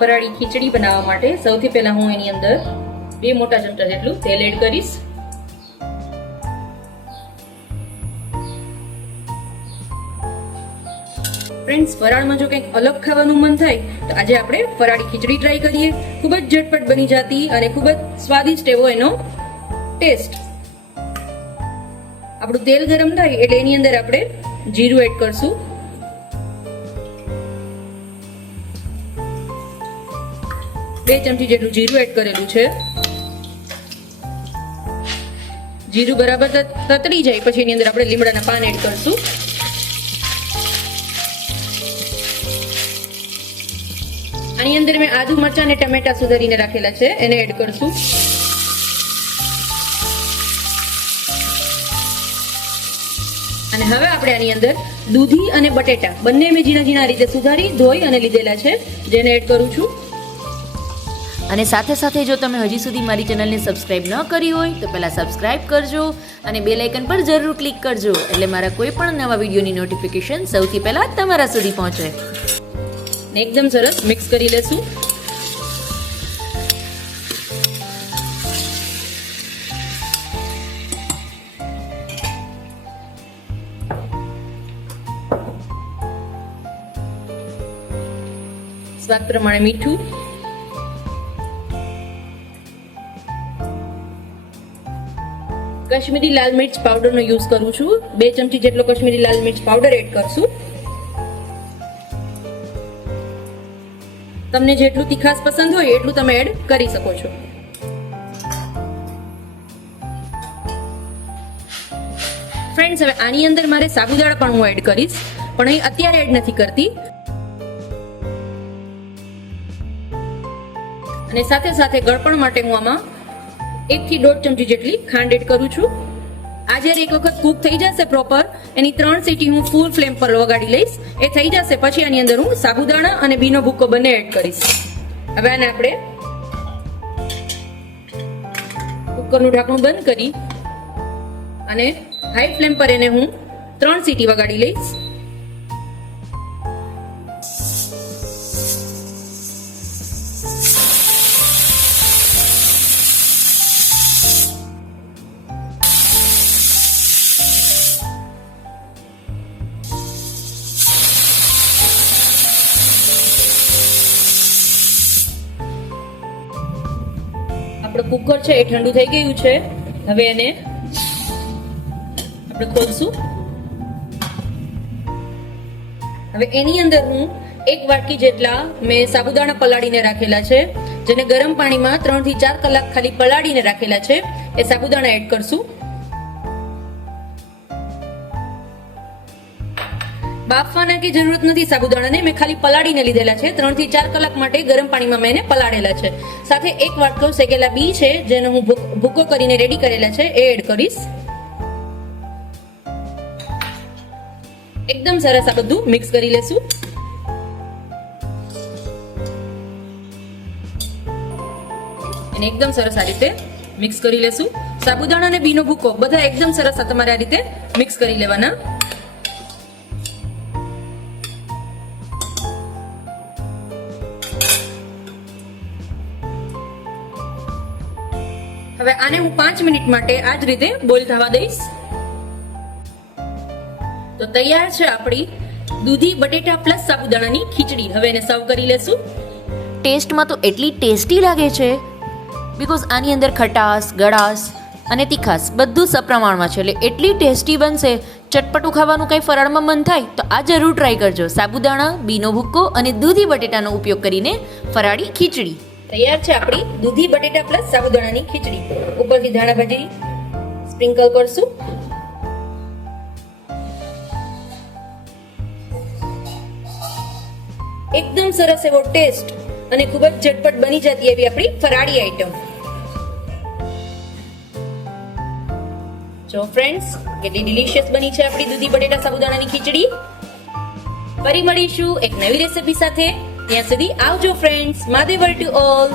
ફરાળી ખીચડી બનાવવા માટે સૌથી પહેલા હું એની અંદર બે મોટા ચમચા જેટલું તેલ એડ કરીશ. ફ્રેન્ડ્સ ફરાળમાં જો કંઈક અલગ ખાવાનું મન થાય, તો આજે આપણે ફરાળી ખીચડી ટ્રાય કરીએ. ખૂબ જ ઝટપટ બની જતી અને ખૂબ જ સ્વાદિષ્ટ એવો એનો ટેસ્ટ આપણું તેલ ગરમ થાય એટલે એની અંદર આપણે જીરું એડ કરશું. બે ચમચી જેટલું જીરું એડ કરેલું છે. જીરું બરાબર તતરી જાય, પછી એની અંદર આપણે લીમડાના પાન એડ કરશું. આની અંદર મેં આદુ મરચાં અને ટમેટા સુધારીને રાખેલા છે, એને એડ કરશું. અને હવે આપણે આની અંદર દૂધી અને બટેટા, બંને મેં ઝીણા ઝીણા રીતે સુધારી, ધોઈ અને લીધેલા છે, જેને એડ કરું છું. અને સાથે સાથે જો તમે હજી સુધી મારી ચેનલને સબસ્ક્રાઇબ ન કરી હોય, તો પહેલાં સબસ્ક્રાઇબ કરજો અને બે લાઇકન પર જરૂર ક્લિક કરજો, એટલે મારા કોઈ પણ નવા વિડીયોની નોટિફિકેશન સૌથી પહેલાં તમારા સુધી પહોંચે. એકદમ સરસ મિક્સ કરી લેશું. સ્વાદ પ્રમાણે મીઠું. કાશ્મીરી લાલ મિર્ચ પાવડરનો યુઝ કરું છું. બે ચમચી જેટલો કશ્મીરી લાલ મિર્ચ પાવડર એડ કરશું. તમને જેટલું તીખાસ પસંદ હોય એટલું તમે એડ કરી શકો છો. ફ્રેન્ડ્સ હવે આની અંદર મારે સાબુદાણા પણ હું એડ કરીશ, પણ અહીં અત્યારે એડ નથી કરતી. અને સાથે સાથે ગળપણ માટે હું આમાં એક થી દોઢ ચમચી જેટલી ખાંડ એડ કરું છું. આ જ્યારે એક વખત કૂક થઈ જશે પ્રોપર એની ત્રણ સીટી હું ફૂલ ફ્લેમ પર વગાડી લઈશ. એ થઈ જશે પછી આની અંદર હું સાબુદાણા અને બીનો ભૂકો બંને એડ કરીશ. હવે આને આપણે કુકરનું ઢાંકણું બંધ કરી અને હાઈ ફ્લેમ પર એને હું ત્રણ સીટી વગાડી લઈશ. આપણું કુકર છે, એ ઠંડુ થઈ ગયું છે. હવે એને આપણે ખોલશું. હવે એની અંદર હું એક વાટકી જેટલા મેં સાબુદાણા પલાળીને રાખેલા છે, જેને ગરમ પાણીમાં ત્રણથી ચાર કલાક ખાલી પલાળીને રાખેલા છે. એ સાબુદાણા એડ કરશું. બાફવાના કે જરૂરત નથી સાબુદાણાને મેં ખાલી પલાળીને લીધેલા છે. ત્રણથી ચાર કલાક માટે ગરમ પાણીમાં મેં એને પલાળેલા છે. સાથે એક વાટકો શેકેલા બી છે, જેને હું ભૂકો કરીને રેડી કરેલા છે. એ એડ કરીશ. એકદમ સરસ આ બધું મિક્સ કરી લેશું. અને એકદમ સરસ આ રીતે મિક્સ કરી લેશું. સાબુદાણા અને બીનો ભૂકો બધા એકદમ સરસ તમારે આ રીતે મિક્સ કરી લેવાના. હવે આને હું પાંચ મિનિટ માટે આ જ રીતે બોઇલ થવા દઈશ. તો તૈયાર છે આપણી દૂધી બટેટા પ્લસ સાબુદાણાની ખીચડી. હવે એને સર્વ કરી લેશું. ટેસ્ટમાં તો એટલી ટેસ્ટી લાગે છે. બિકોઝ આની અંદર ખટાશ, ગળાશ અને તીખાશ બધું સપ્રમાણમાં છે. એટલે એટલી ટેસ્ટી બનશે. ચટપટું ખાવાનું કંઈ ફરાળમાં મન થાય તો આ જરૂર ટ્રાય કરજો. સાબુદાણા, બીનો ભૂક્કો અને દૂધી બટેટાનો ઉપયોગ કરીને ફરાળી ખીચડી. તૈયાર છે આપણી દૂધી બટેટા પ્લસ સાબુદાણાની ખીચડી. ઉપરથી ધાણા ભાજી સ્પ્રિંકલ કરશું. એકદમ સરસ એવો ટેસ્ટ અને ખૂબ જ ઝટપટ બની જતી એવી આપણી ફરાળી આઈટમ જો ફ્રેન્ડ્સ કેટલી ડિલિશિયસ બની છે આપણી દૂધી બટેટા સાબુદાણાની ખીચડી. ફરી મળીશું એક નવી રેસિપી સાથે. ત્યાં સુધી આવજો ફ્રેન્ડ્સ માદેવર ટુ ઓલ.